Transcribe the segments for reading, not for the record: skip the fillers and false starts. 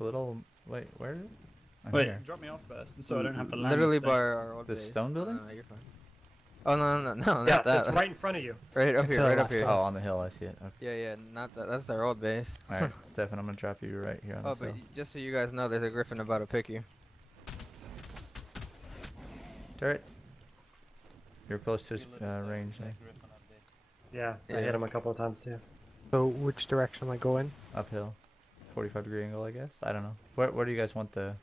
a little. Wait, where? Wait, Here. drop me off first, so I don't have to land. Literally by our old The base. stone building? You're fine. Oh no, not Yeah, that. it's right in front of you. Right up here, right up here. Oh, on the hill, I see it. Okay. Yeah, not that. That's our old base. Alright, Stefan, I'm gonna drop you right here on Oh, this but hill. just so you guys know, there's a griffin about to pick you. Turrets. You're close to range now. Yeah, I Yeah. hit him a couple of times too. So which direction am I going? Uphill. 45-degree angle, I guess. I don't know. Where do you guys want the?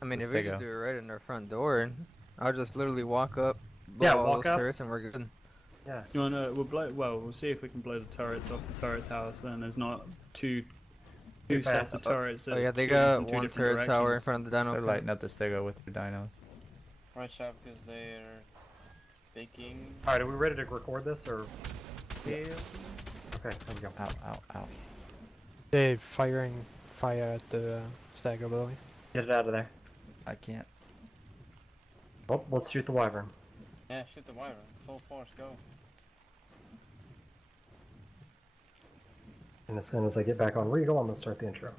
I mean, The if we stego. just do it right in our front door, I'll just literally walk up, Yeah, blow all walk those up. turrets, and we're good. Yeah. You wanna? We'll see if we can blow the turrets off the turret tower. So then there's not two sets of turrets. Oh yeah, they shooting got from two one different turret tower in directions. front of the dino. They're pit. lighting up the stego with their dinos. Rush out because they're baking. Alright, are we ready to record this or? Yeah. Okay, there we go. Ow. They're firing fire at the stagger building. Get it out of there. I can't. Oh, let's shoot the wyvern. Yeah, shoot the wyvern. Full force, go. And as soon as I get back on Regal, I'm gonna start the intro.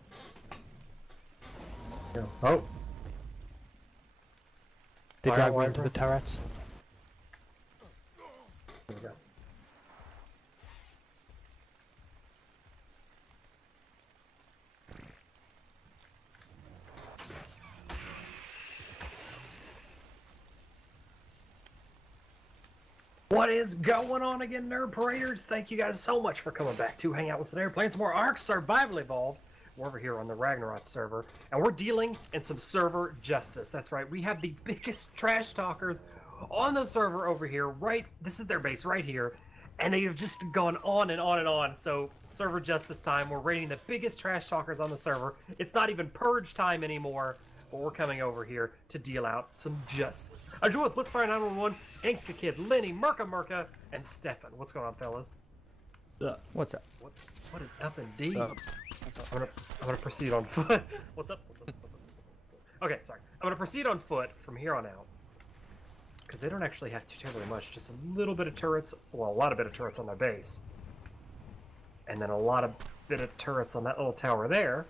Go. Oh, They Fire drag me into wyvern. the turrets. there we go. What is going on again, Nerd Paraders? Thank you guys so much for coming back to hang out with us today. We're playing some more Ark Survival Evolved. We're over here on the Ragnarok server, and we're dealing in some server justice. That's right, we have the biggest trash talkers on the server over here. This is their base right here, and they have just gone on and on and on. So server justice time. We're rating the biggest trash talkers on the server. It's not even purge time anymore. But we're coming over here to deal out some justice. I'm joined with Blitzfire 911, Angsta Kid, Lenny, Merca, and Stefan. What's going on, fellas? What's up? What is up indeed? Up. I'm gonna proceed on foot. What's up? Okay, sorry. I'm gonna proceed on foot from here on out. Because they don't actually have too terribly much, just a little bit of turrets, well, a lot of turrets on their base. And then a lot of turrets on that little tower there.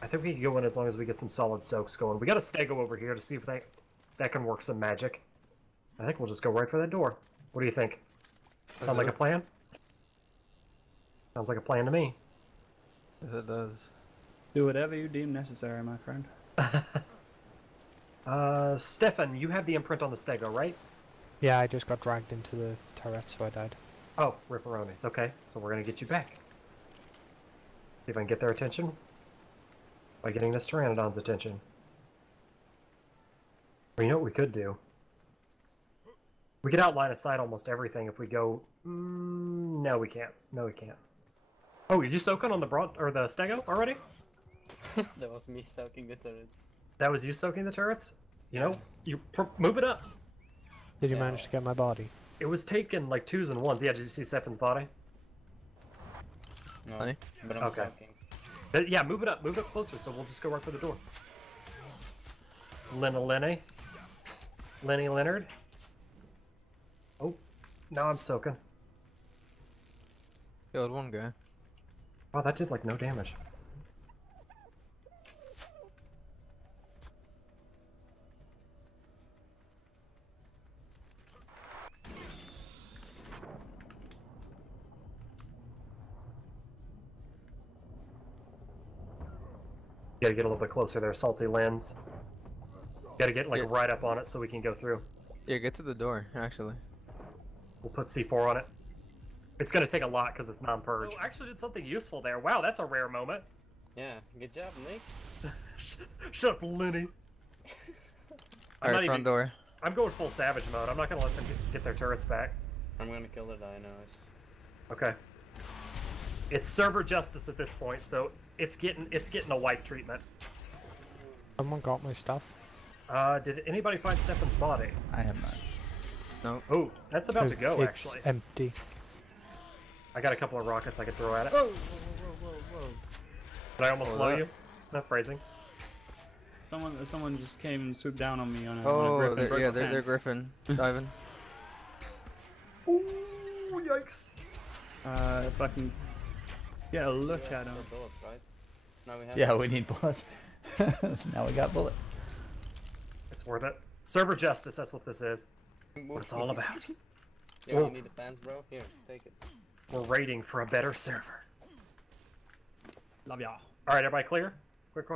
I think we can go in as long as we get some solid soaks going. We got a stego over here to see if that can work some magic. I think we'll just go right for that door. What do you think? Sound like a plan? Sounds like a plan to me. Yes, it does. Do whatever you deem necessary, my friend. Stefan, you have the imprint on the stego, right? Yeah, I just got dragged into the turret, so I died. Oh, ripperonis. Okay, so we're gonna get you back. See if I can get their attention by getting this Pteranodon's attention. Well, you know what we could do? We could outline a sight almost everything if we go. No, we can't. No, we can't. Oh, are you soaking on the the stego already? That was me soaking the turrets. That was you soaking the turrets? You know, move it up. Did you Yeah. manage to get my body? It was taken like 2s and 1s. Yeah, did you see Stefan's body? No, Honey? but I'm Okay. soaking. Yeah, move it up closer, so we'll just go right for the door. Lenny Leonard. Oh, now I'm soaking. Killed one guy. Wow, that did like no damage. Gotta get a little bit closer there, Salty Lens. Gotta get like Yeah. right up on it so we can go through. Yeah, get to the door, actually. We'll put C4 on it. It's gonna take a lot because it's non-purge. Oh, actually did something useful there. Wow, that's a rare moment. Yeah, good job, Nick. Shut up, Lenny. I'm Alright, front door. I'm going full savage mode. I'm not gonna let them get their turrets back. I'm gonna kill the dinos. Okay. It's server justice at this point, so it's getting a wipe treatment. Someone got my stuff. Did anybody find Stefan's body? I have not. Nope. Oh, that's about to 'Cause go it's actually. empty. I got a couple of rockets I could throw at it. Whoa. Did I almost What was blow that? you? No phrasing. Someone just came and swooped down on me on a Oh, griffin. yeah, broke my they're pants. griffin. Diving. Ooh, yikes. If I can Yeah, look at him. Bullets, right? Now we have Yeah, we need bullets. Now we got bullets. It's worth it. Server justice, that's what this is. What it's all about. Yeah, Well- you need the pants, bro? Here, take it. We're raiding for a better server. Love y'all. Alright, everybody clear?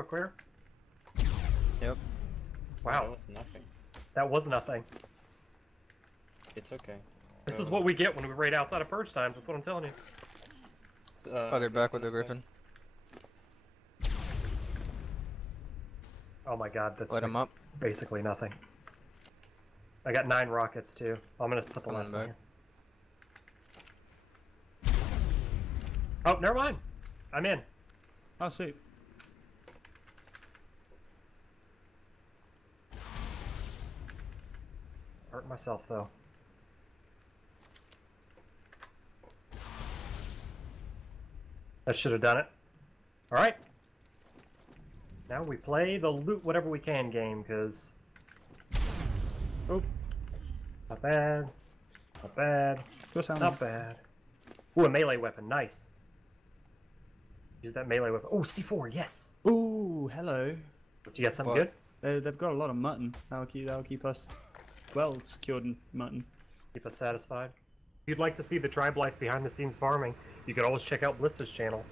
Clear? Yep. That Wow, was nothing. that was nothing. It's okay. This is what we get when we raid outside of purge times, that's what I'm telling you. Oh, they're back with the Griffin. Oh my god, that's Light them up. basically nothing. I got 9 rockets too. I'm gonna put the Come on, last one bud. here. Oh, never mind. I'm in. Oh, sweet. Hurt myself though. That should have done it. Alright. Now we play the loot whatever we can game, because... Oh. Not bad. Not bad. Go sound. Not bad. Ooh, a melee weapon. Nice. Use that melee weapon. Oh, C4, yes! Ooh, hello. You got something What? good? They've got a lot of mutton. That'll keep us well secured in mutton. Keep us satisfied. If you'd like to see the tribe life behind the scenes farming, you could always check out Blitz's channel.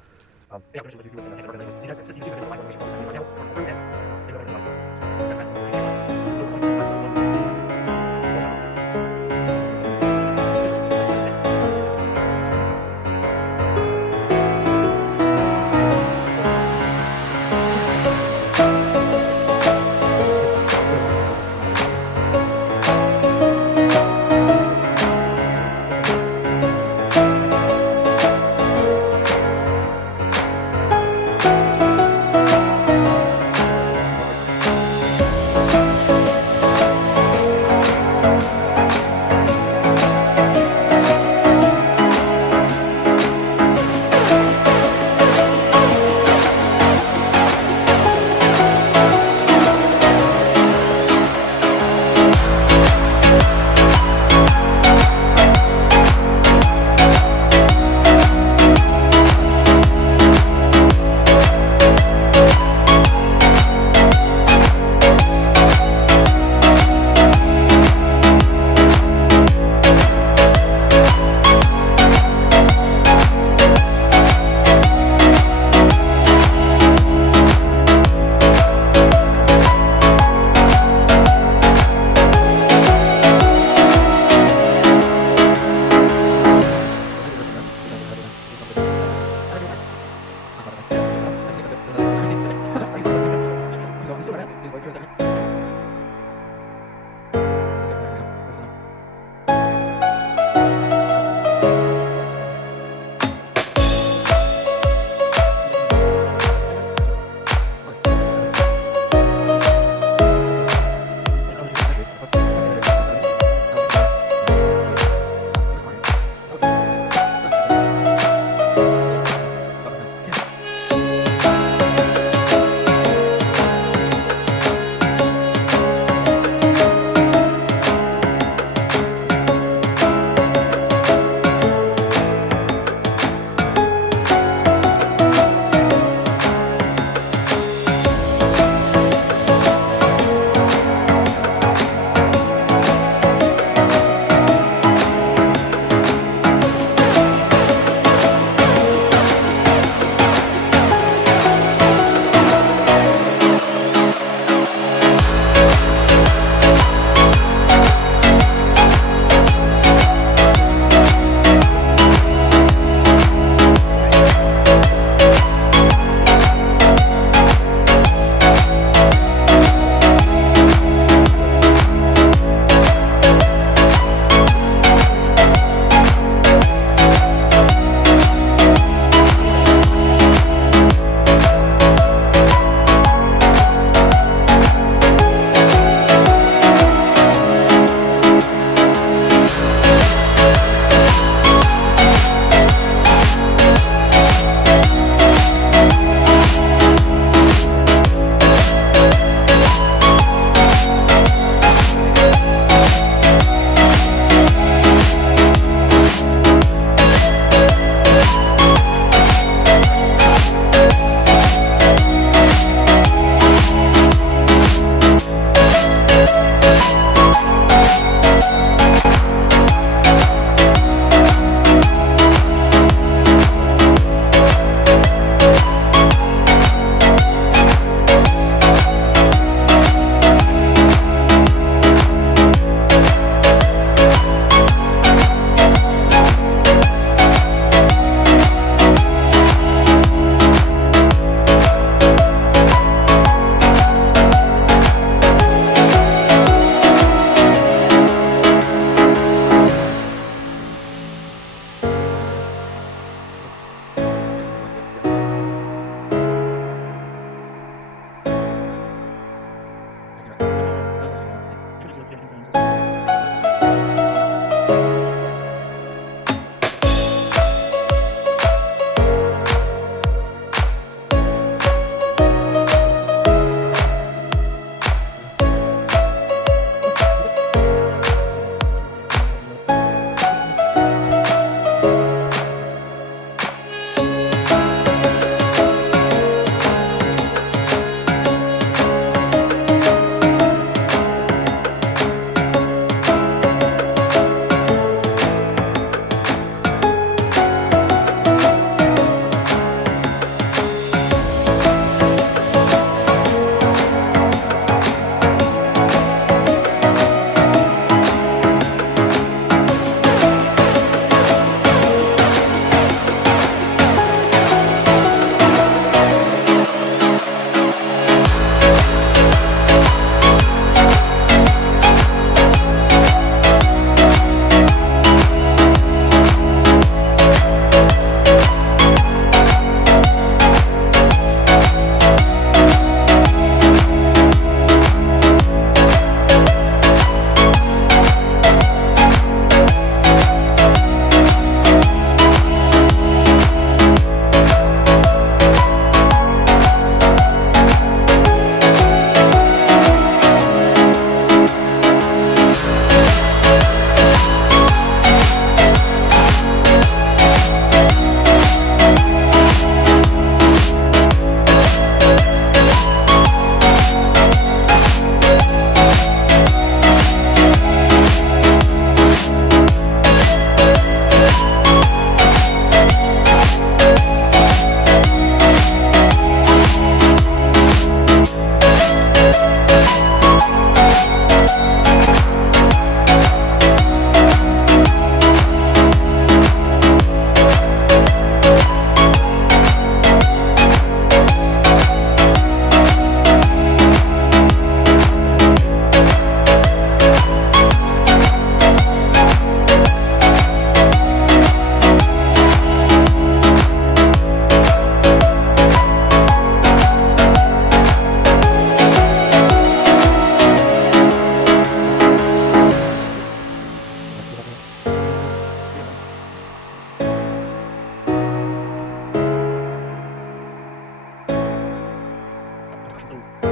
Please.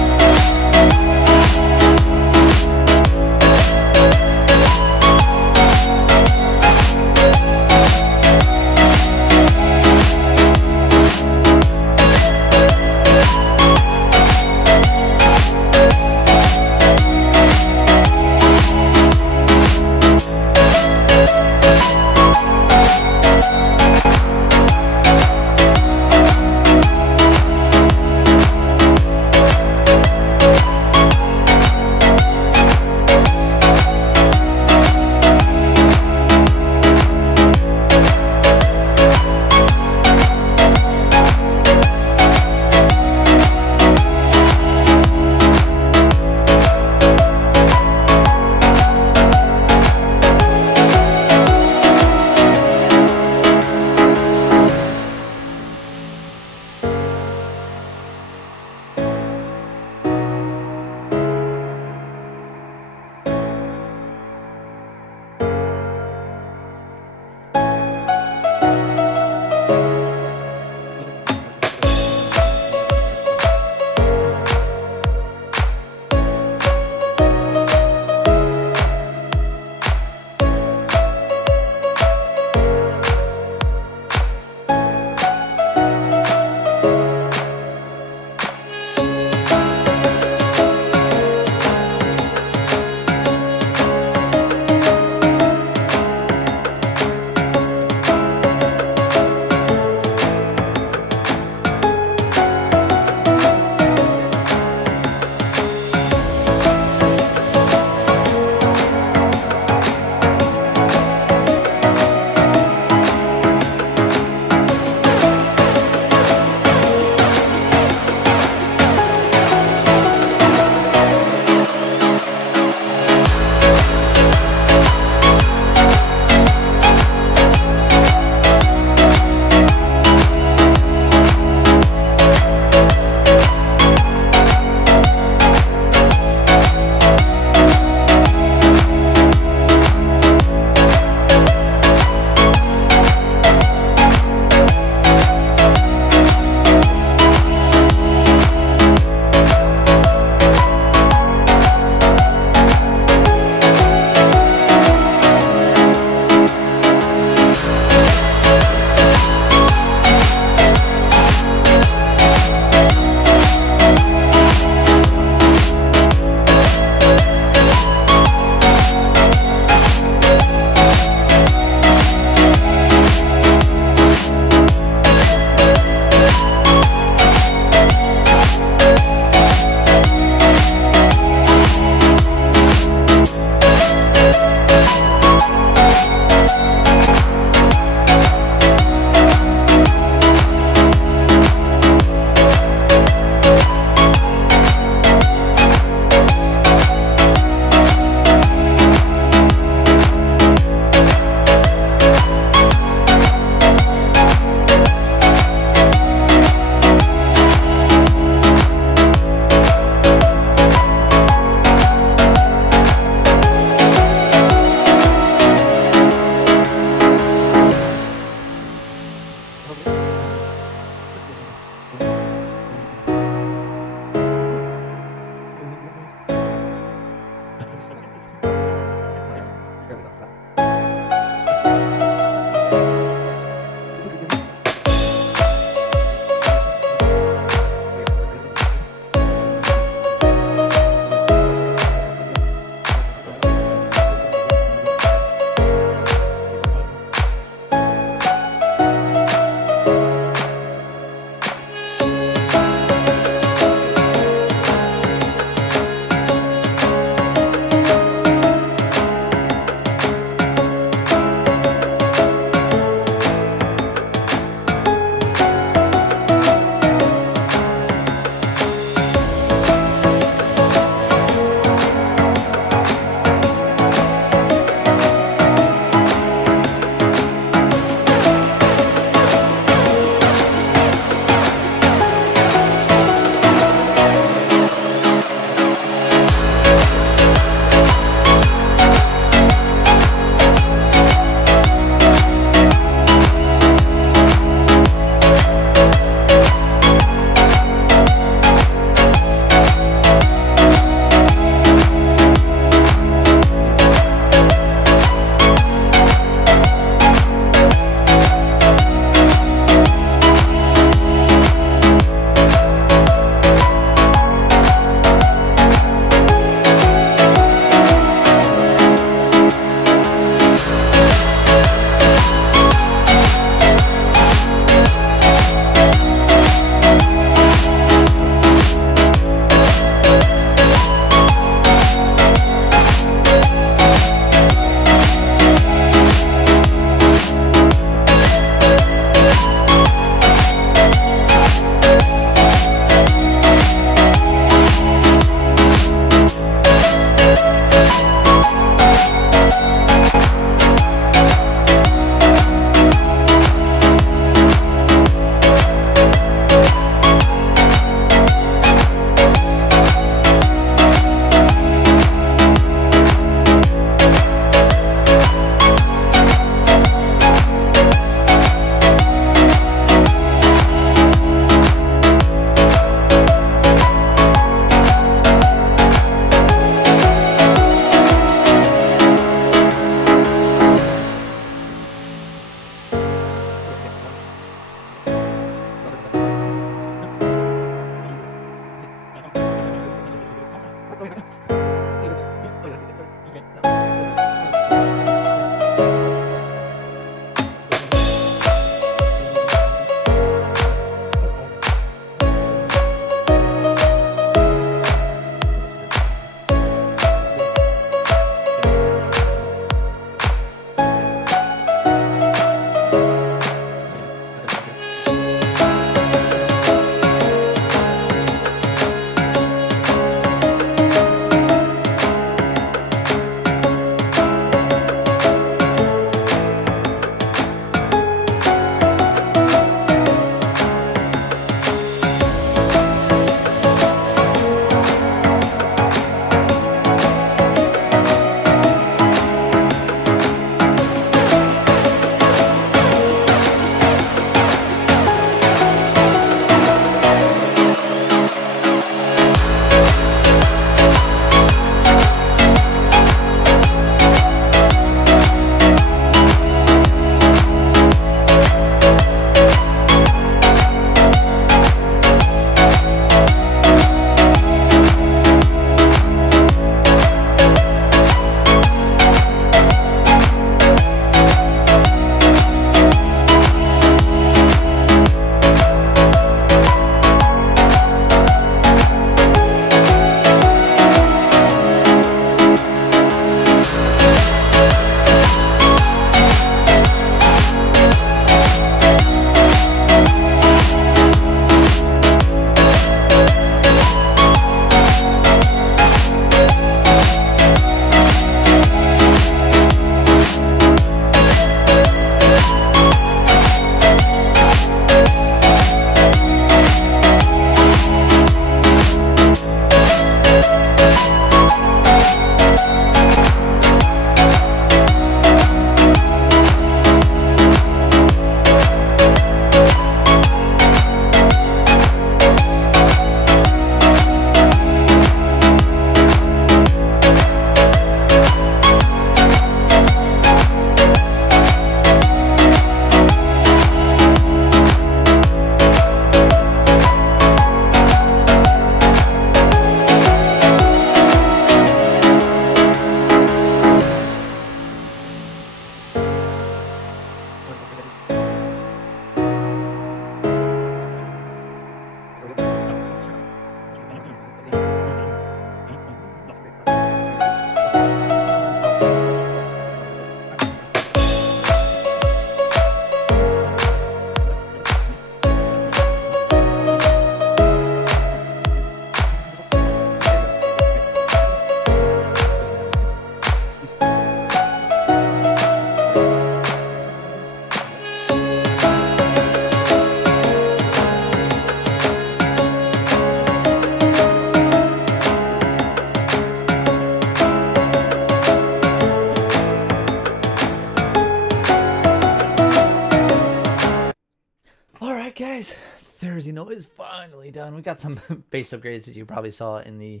Alright guys, Therizino is finally done. We got some base upgrades that you probably saw in the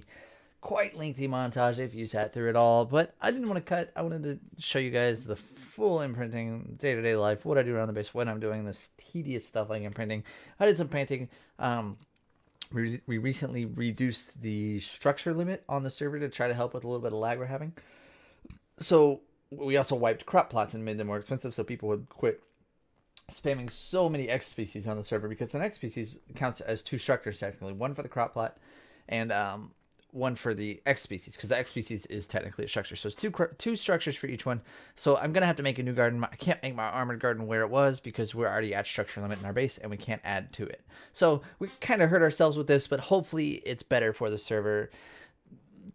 quite lengthy montage if you sat through it all, but I didn't want to cut. I wanted to show you guys the full imprinting, day-to-day life, what I do around the base when I'm doing this tedious stuff like imprinting. I did some painting. We recently reduced the structure limit on the server to try to help with a little bit of lag we're having. So we also wiped crop plots and made them more expensive so people would quit spamming so many X species on the server, because an X species counts as 2 structures technically, one for the crop plot and one for the X species, because the X species is technically a structure. So it's two structures for each one. So I'm gonna have to make a new garden. I can't make my armored garden where it was because we're already at structure limit in our base and we can't add to it. So we kind of hurt ourselves with this, but hopefully it's better for the server,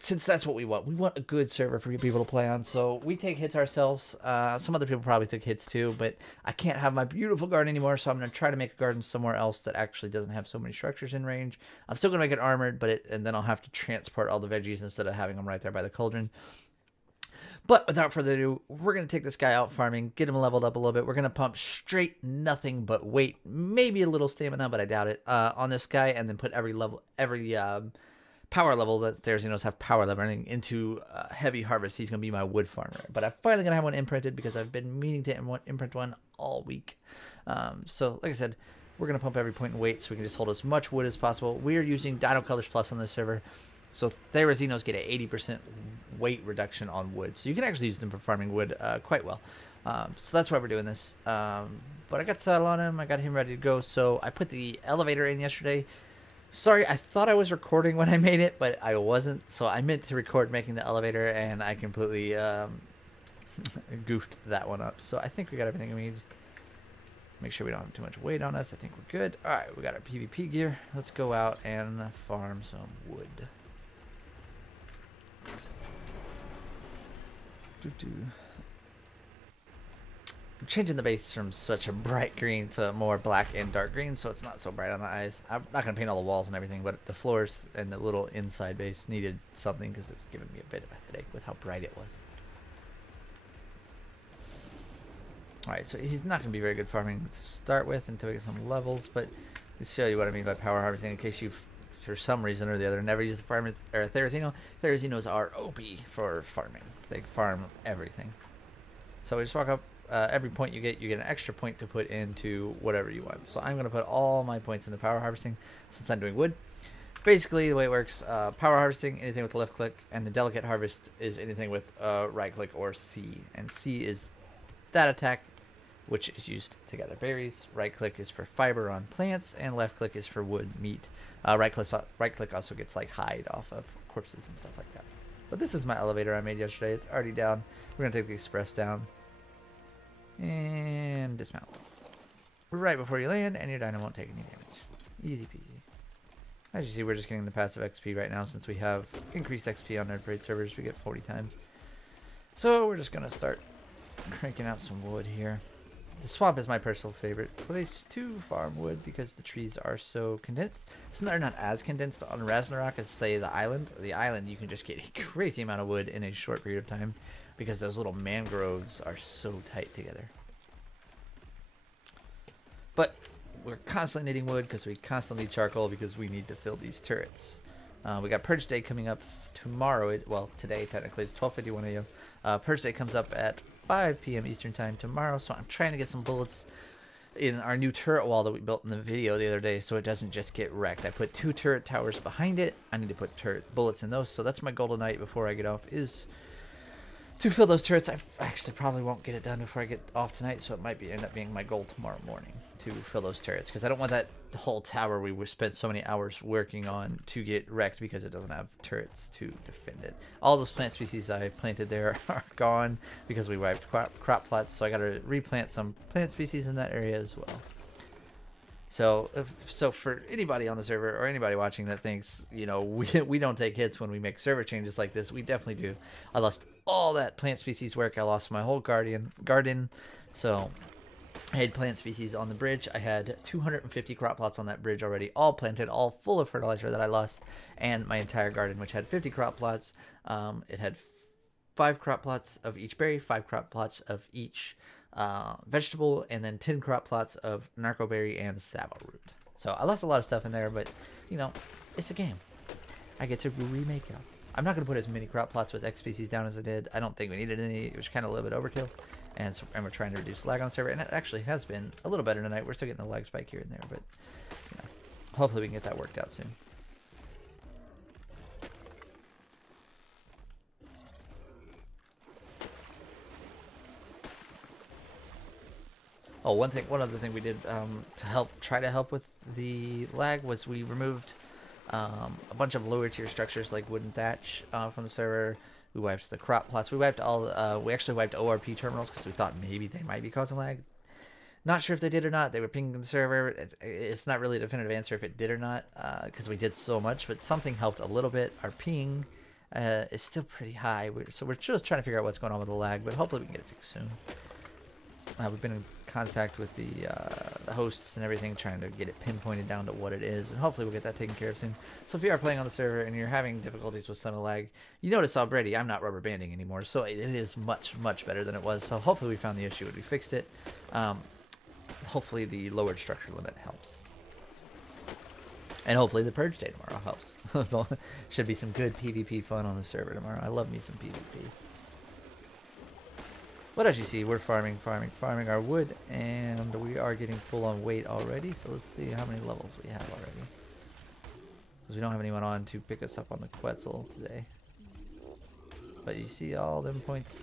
since that's what we want. We want a good server for people to play on. So we take hits ourselves. Some other people probably took hits too, but I can't have my beautiful garden anymore. So I'm going to try to make a garden somewhere else that actually doesn't have so many structures in range. I'm still going to make it armored, but and then I'll have to transport all the veggies instead of having them right there by the cauldron. But without further ado, we're going to take this guy out farming, get him leveled up a little bit. We're going to pump straight nothing but weight, maybe a little stamina, but I doubt it, on this guy, and then put every power level that Therizinos have power leveling into heavy harvest. He's going to be my wood farmer. But I'm finally going to have one imprinted because I've been meaning to imprint one all week. So, like I said, we're going to pump every point in weight so we can just hold as much wood as possible. We are using Dino Colors Plus on this server. So Therizinos get an 80% weight reduction on wood. So you can actually use them for farming wood quite well. So that's why we're doing this. But I got saddle on him. I got him ready to go. So I put the elevator in yesterday. Sorry, I thought I was recording when I made it, but I wasn't. So I meant to record making the elevator, and I completely goofed that one up. So I think we got everything we need. Make sure we don't have too much weight on us. I think we're good. All right, we got our PvP gear. Let's go out and farm some wood. I'm changing the base from such a bright green to more black and dark green, so it's not so bright on the eyes. I'm not going to paint all the walls and everything, but the floors and the little inside base needed something because it was giving me a bit of a headache with how bright it was. Alright, so he's not going to be very good farming to start with until we get some levels, but let's show you what I mean by power harvesting in case you've, for some reason or the other, never used a farm or a Therizino. Therizinos are OP for farming. They farm everything. So we just walk up. Every point you get an extra point to put into whatever you want. So I'm going to put all my points into power harvesting since I'm doing wood. Basically, the way it works, power harvesting, anything with the left click, and the delicate harvest is anything with right click or C. And C is that attack, which is used to gather berries. Right click is for fiber on plants, and left click is for wood, meat. Right click also gets like hide off of corpses and stuff like that. But this is my elevator I made yesterday. It's already down. We're going to take the express down. And dismount. Right before you land, and your dino won't take any damage. Easy peasy. As you see, we're just getting the passive XP right now since we have increased XP on Nerd Parade servers. We get 40 times. So we're just going to start cranking out some wood here. The swamp is my personal favorite place to farm wood because the trees are so condensed. So they're not as condensed on Ragnarok as, say, the island. The island, you can just get a crazy amount of wood in a short period of time, because those little mangroves are so tight together. But we're constantly needing wood because we constantly need charcoal because we need to fill these turrets. We got Purge Day coming up tomorrow. Well, today technically it's 12:51 a.m. Purge Day comes up at 5 p.m. Eastern time tomorrow, so I'm trying to get some bullets in our new turret wall that we built in the video the other day so it doesn't just get wrecked. I put 2 turret towers behind it. I need to put turret bullets in those, so that's my goal tonight before I get off, is to fill those turrets. I actually probably won't get it done before I get off tonight, so it might end up being my goal tomorrow morning to fill those turrets, because I don't want that whole tower we spent so many hours working on to get wrecked because it doesn't have turrets to defend it. All those plant species I planted there are gone because we wiped crop plots, so I got to replant some plant species in that area as well. So for anybody on the server or anybody watching that thinks, you know, we don't take hits when we make server changes like this, we definitely do. I lost all that plant species work. I lost my whole garden. So I had plant species on the bridge. I had 250 crop plots on that bridge already, all planted, all full of fertilizer that I lost, and my entire garden, which had 50 crop plots. It had 5 crop plots of each berry, 5 crop plots of each vegetable, and then 10 crop plots of narcoberry and savo root. So I lost a lot of stuff in there, but you know, it's a game. I get to remake it. I'm not going to put as many crop plots with X species down as I did. I don't think we needed any. It was kind of a little bit overkill. And we're trying to reduce lag on the server. And it actually has been a little better tonight. We're still getting a lag spike here and there. But you know, hopefully we can get that worked out soon. Oh, one other thing we did to try to help with the lag was we removed a bunch of lower tier structures like wooden thatch from the server. We wiped the crop plots. We wiped all. We actually wiped ORP terminals because we thought maybe they might be causing lag. Not sure if they did or not. They were pinging the server. It's not really a definitive answer if it did or not because we did so much, but something helped a little bit. Our ping is still pretty high, so we're just trying to figure out what's going on with the lag, but hopefully we can get it fixed soon. We've been in contact with the hosts and everything, trying to get it pinpointed down to what it is, and hopefully we'll get that taken care of soon. So if you are playing on the server and you're having difficulties with some of the lag, you notice already I'm not rubber banding anymore, so it is much better than it was. So hopefully we found the issue and we fixed it. Hopefully the lowered structure limit helps, and hopefully the purge day tomorrow helps. Should be some good PvP fun on the server tomorrow. I love me some PvP. But as you see, we're farming our wood, and we are getting full on weight already. So let's see how many levels we have already. Because we don't have anyone on to pick us up on the Quetzal today. But you see all them points.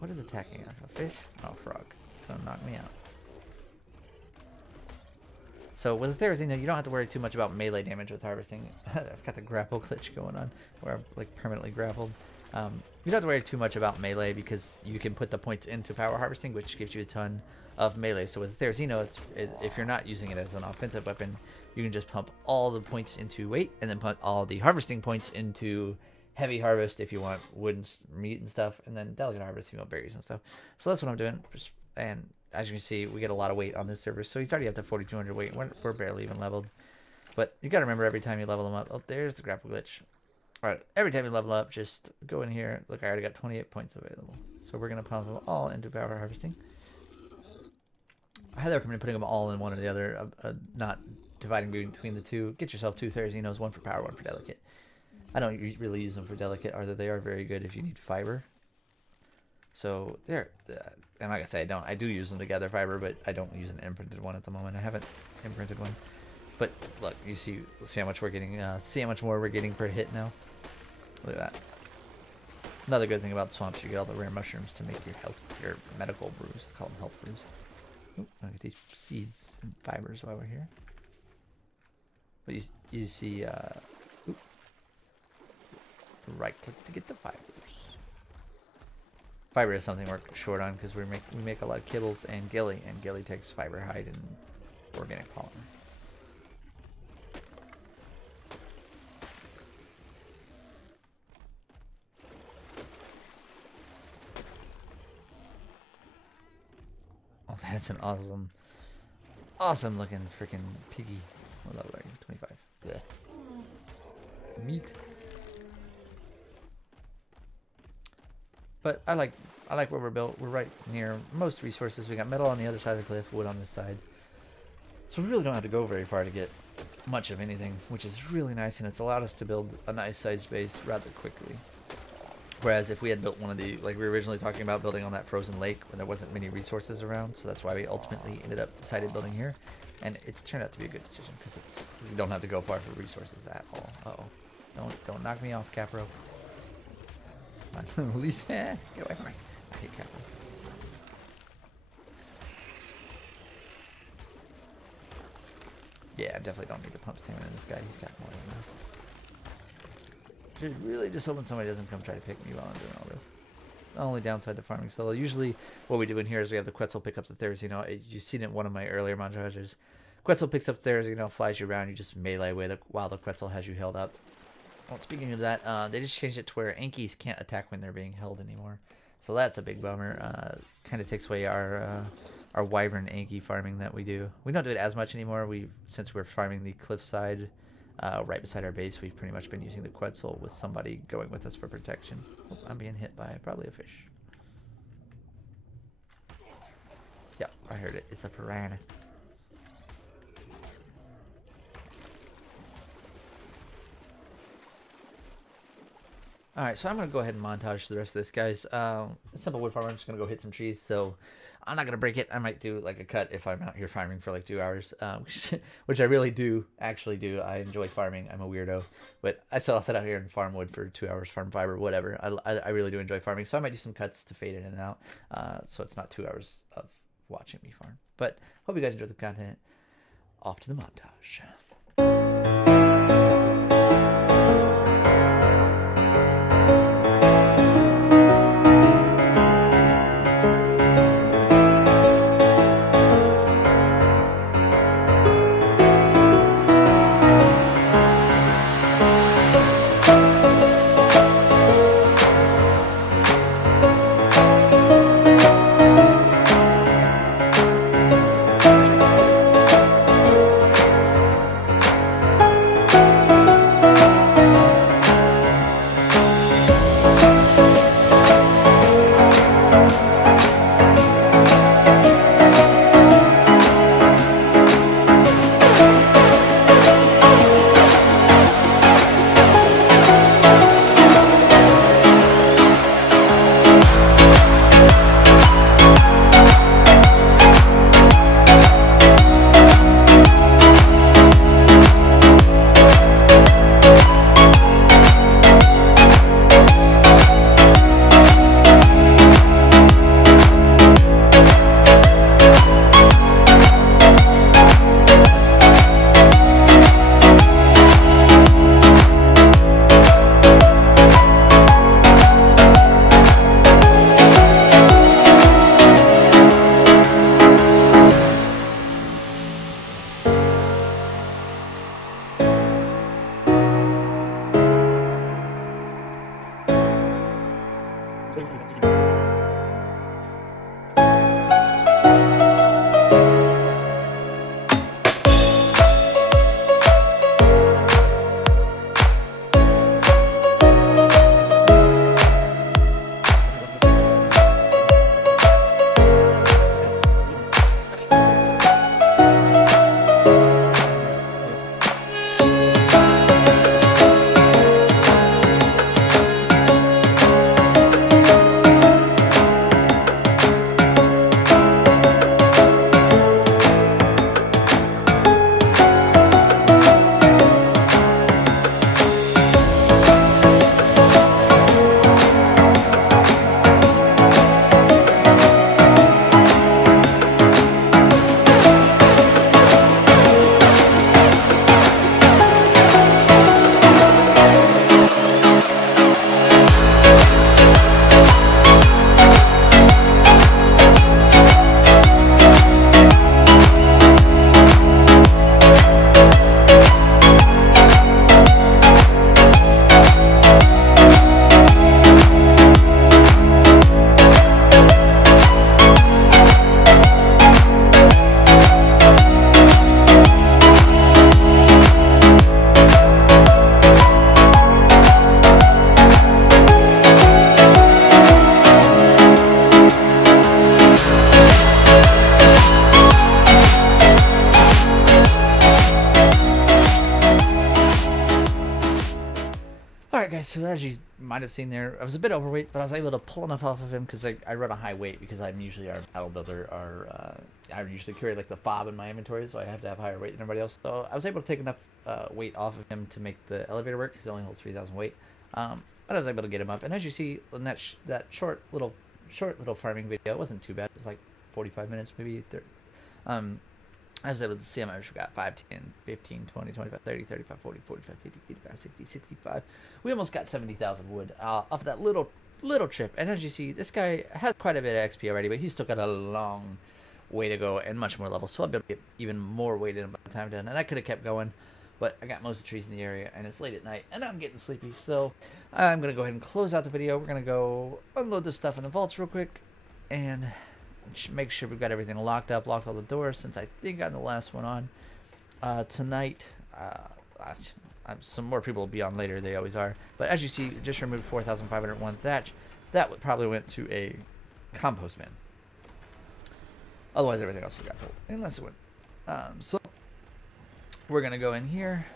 What is attacking us? A fish? Oh, frog. Gonna knock me out. So with the Therizino, you don't have to worry too much about melee damage with harvesting. I've got the grapple glitch going on, where I'm like permanently grappled. You don't have to worry too much about melee because you can put the points into power harvesting, which gives you a ton of melee. So with the Therizino, if you're not using it as an offensive weapon, you can just pump all the points into weight and then put all the harvesting points into heavy harvest if you want wood and meat and stuff, and then delicate harvest if you want berries and stuff. So that's what I'm doing. And as you can see, we get a lot of weight on this server. So he's already up to 4,200 weight. We're barely even leveled. But you got to remember every time you level them up. Oh, there's the grapple glitch. Alright, every time you level up, just go in here. Look, I already got 28 points available. So we're going to pump them all into power harvesting. I highly recommend putting them all in one or the other, not dividing between the two. Get yourself 2 Therizinos, one for power, one for delicate. I don't really use them for delicate, although they are very good if you need fiber. So they're, and like I say, I do use them to gather fiber, but I don't use an imprinted one at the moment. I haven't imprinted one. But look, you see how much we're getting, see how much more we're getting per hit now. Look at that. Another good thing about swamps, you get all the rare mushrooms to make your medical brews. I call them health brews. Oop, I'll get these seeds and fibers while we're here. But you see, oop, right click to get the fibers. Fiber is something we're short on because we make a lot of kibbles and gilly takes fiber, hide, and organic polymer. Oh, that's an awesome looking freaking piggy. What level are you? 25. Blech. It's meat. But I like where we're built. We're right near most resources. We got metal on the other side of the cliff, wood on this side. So we really don't have to go very far to get much of anything, which is really nice, and it's allowed us to build a nice sized base rather quickly. Whereas if we had built one of the, like we were originally talking about building on that frozen lake when there wasn't many resources around, so that's why we ultimately decided building here. And it's turned out to be a good decision because we don't have to go far for resources at all. Uh-oh. Don't knock me off, Capro. At least, get away from me. I hate Capro. Yeah, I definitely don't need to pump stamina in this guy. He's got more than enough. Really just hoping somebody doesn't come try to pick me while I'm doing all this. The only downside to farming solo. Usually what we do in here is we have the Quetzal pick up the Therizino. You've seen it in one of my earlier montages. Quetzal picks up Therizino, flies you around, you just melee with it while the Quetzal has you held up. Well, speaking of that, they just changed it to where Ankies can't attack when they're being held anymore. So that's a big bummer. Kind of takes away our Wyvern Anki farming that we do. We don't do it as much anymore. Since we're farming the cliffside right beside our base, we've pretty much been using the Quetzal with somebody going with us for protection. Oh, I'm being hit by probably a fish. heard it. It's a piranha. Alright, so I'm going to go ahead and montage the rest of this, guys. Simple wood farmer. I'm just going to go hit some trees, so I'm not going to break it. I might do like a cut if I'm out here farming for like 2 hours, which I really do, actually do. I enjoy farming. I'm a weirdo, but I still sit out here and farm wood for 2 hours, farm fiber, whatever. I really do enjoy farming, so I might do some cuts to fade in and out, so it's not 2 hours of watching me farm. But hope you guys enjoyed the content. Off to the montage. Alright guys, so as you might have seen there, I was a bit overweight, but I was able to pull enough off of him because I run a high weight because I'm usually our paddle builder. I usually carry like the fob in my inventory, so I have to have higher weight than everybody else. So I was able to take enough weight off of him to make the elevator work because it only holds 3,000 weight. But I was able to get him up, and as you see in that short little farming video, it wasn't too bad. It was like 45 minutes, maybe 30. I was able to see how much we got: 5, 10, 15, 20, 25, 30, 35, 40, 45, 50, 55, 60, 65. We almost got 70,000 wood off that little trip. And as you see, this guy has quite a bit of XP already, but he's still got a long way to go and much more levels. So I'll be able to get even more weight in by the time done. And I could have kept going, but I got most of the trees in the area, and it's late at night, and I'm getting sleepy. So I'm going to go ahead and close out the video. We're going to go unload this stuff in the vaults real quick, and make sure we've got everything locked all the doors, since I think I'm the last one on tonight. Some more people will be on later, they always are, but as you see, just removed 4,501 thatch. That probably went to a compost bin. Otherwise, everything else we got pulled. Unless it went. So we're gonna go in here.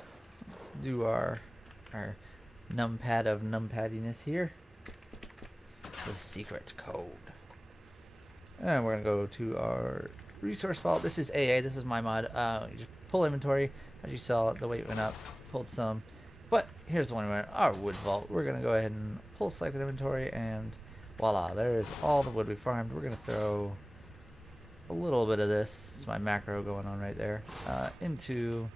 Let's do our numpad of numpaddiness here. The secret code. And we're gonna go to our resource vault. This is AA. This is my mod. You just pull inventory. As you saw, the weight went up. Pulled some. But here's the one we went. Our wood vault. We're gonna go ahead and pull selected inventory, and voila, there's all the wood we farmed. We're gonna throw a little bit of this. This is my macro going on right there. Into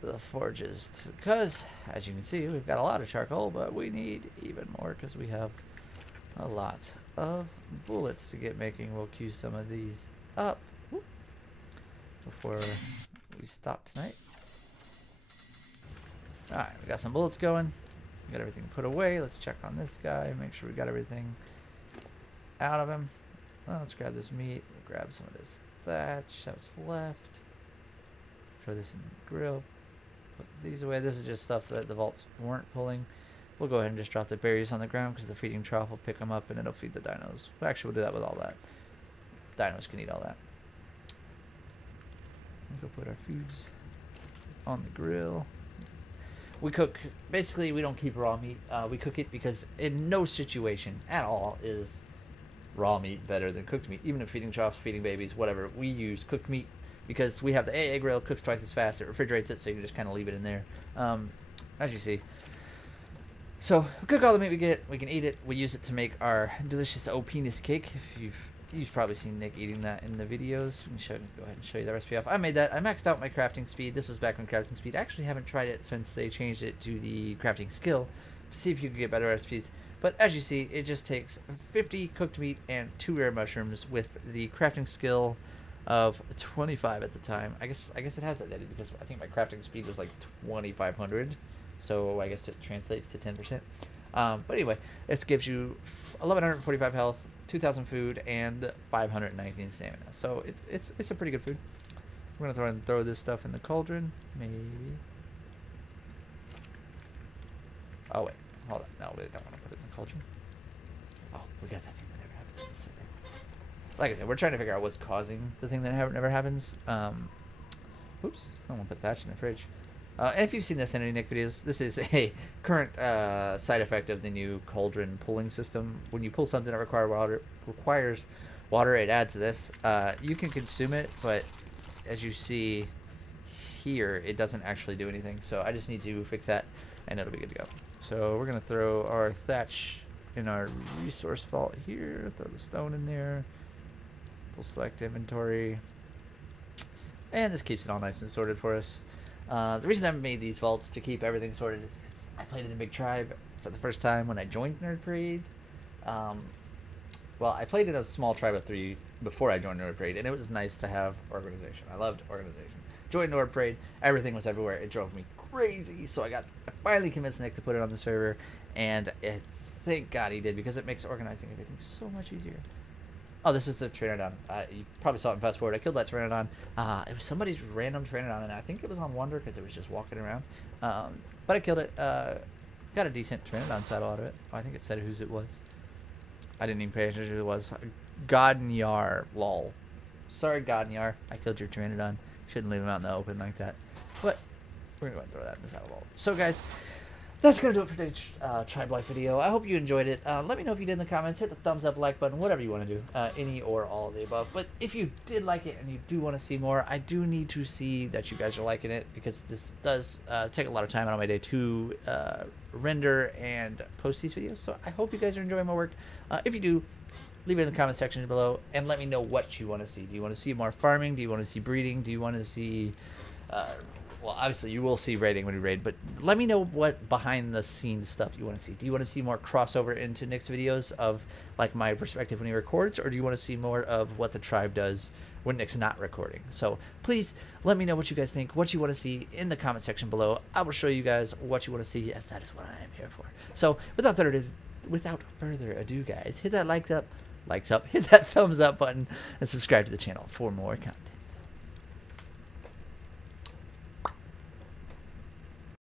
the forges, because as you can see, we've got a lot of charcoal, but we need even more because we have a lot of bullets to get making. We'll queue some of these up before we stop tonight. Alright, we got some bullets going. We got everything put away. Let's check on this guy, make sure we got everything out of him. Well, let's grab this meat. We'll grab some of this thatch that's left. Throw this in the grill. Put these away. This is just stuff that the vaults weren't pulling. We'll go ahead and just drop the berries on the ground because the feeding trough will pick them up and it'll feed the dinos. Well, actually, we'll do that with all that. Dinos can eat all that. We'll go put our foods on the grill. We cook, basically we don't keep raw meat. We cook it because in no situation at all is raw meat better than cooked meat. Even if feeding troughs, feeding babies, whatever, we use cooked meat because we have the AA grill, cooks twice as fast, it refrigerates it, so you can just kind of leave it in there, as you see. So we cook all the meat we get, we can eat it, we use it to make our delicious penis cake. If you've probably seen Nick eating that in the videos. Let me go ahead and show you the recipe off. I made that. I maxed out my crafting speed. This was back when crafting speed. I actually haven't tried it since they changed it to the crafting skill to see if you could get better recipes. But as you see, it just takes 50 cooked meat and 2 rare mushrooms with the crafting skill of 25 at the time. I guess it has that dated because I think my crafting speed was like 2,500. So I guess it translates to 10%. But anyway, this gives you 1,145 health, 2,000 food, and 519 stamina. So it's a pretty good food. We're gonna throw this stuff in the cauldron, maybe. Oh wait, hold on. No, we don't want to put it in the cauldron. Oh, we got that thing that never happens in the server. Like I said, we're trying to figure out what's causing the thing that never happens. Oops, I don't want to put thatch in the fridge. And if you've seen this in any Nick videos, this is a current side effect of the new cauldron pulling system. When you pull something that requires water, it adds this. You can consume it, but as you see here, it doesn't actually do anything. So I just need to fix that, and it'll be good to go. So we're going to throw our thatch in our resource vault here. Throw the stone in there. We'll select inventory. And this keeps it all nice and sorted for us. The reason I made these vaults to keep everything sorted is because I played in a big tribe for the first time when I joined Nerd Parade. Well, I played in a small tribe of 3 before I joined Nerd Parade, and it was nice to have organization. I loved organization. Joined Nerd Parade, everything was everywhere. It drove me crazy, so I finally convinced Nick to put it on the server, and thank God he did, because it makes organizing everything so much easier. Oh, this is the Pteranodon. You probably saw it in Fast Forward. I killed that Pteranodon. It was somebody's random Pteranodon, and I think it was on Wonder because it was just walking around. But I killed it. Got a decent Pteranodon saddle out of it. I think it said whose it was. I didn't even pay attention to who it was. Godnyar, lol. Sorry, Godnyar. I killed your Pteranodon. Shouldn't leave him out in the open like that. But we're going to throw that in the saddle vault. So, guys, that's going to do it for today's Tribe Life video. I hope you enjoyed it. Let me know if you did in the comments. Hit the thumbs up, like button, whatever you want to do. Any or all of the above. But if you did like it and you do want to see more, I do need to see that you guys are liking it, because this does take a lot of time out of my day to render and post these videos. So I hope you guys are enjoying my work. If you do, leave it in the comment section below and let me know what you want to see. Do you want to see more farming? Do you want to see breeding? Do you want to see... well, obviously you will see raiding when you raid, but let me know what behind the scenes stuff you want to see. Do you want to see more crossover into Nick's videos of like my perspective when he records, or do you want to see more of what the tribe does when Nick's not recording? So please let me know what you guys think, what you want to see in the comment section below. I will show you guys what you want to see, as that is what I am here for. So without further ado, guys, hit that likes up, hit that thumbs up button, and subscribe to the channel for more content.